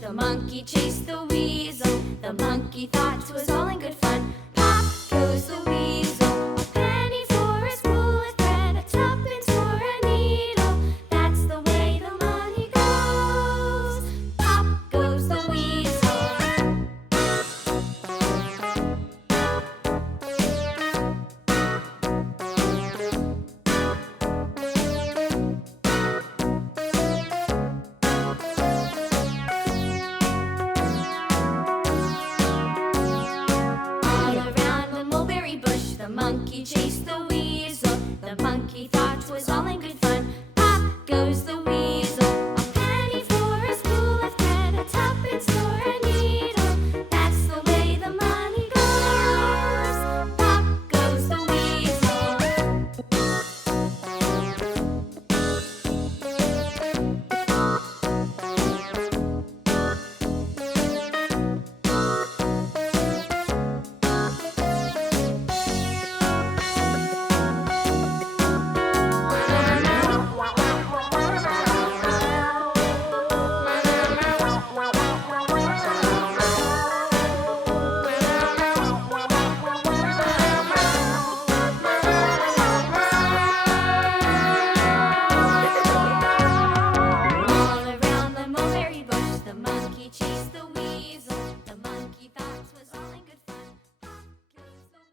The monkey chased the weasel. The monkey thought 'twas all in good fun. Pop goes the weasel. A penny for a spool of thread, a tuppence for a needle. That's the way the money goes. Pop goes the weasel. The monkey chased the weasel. The monkey thought 'twas all in good fun. Pop goes the weasel. A penny for a spool of thread, a tuppence for a needle. That's the way the money goes. Pop goes the weasel. Chased the weasel. The monkey thought 'twas all in good fun. Pop goes the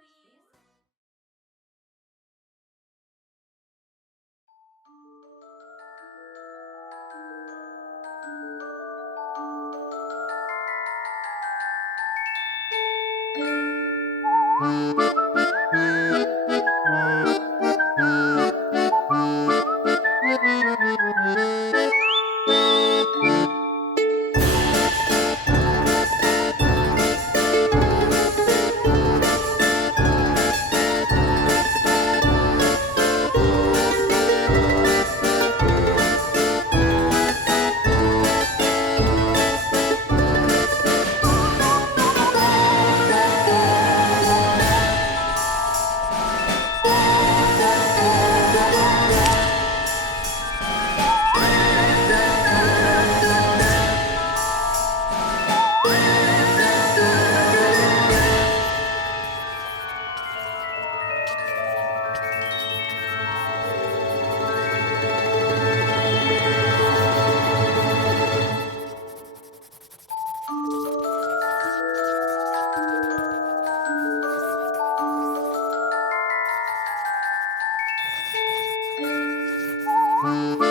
weasel.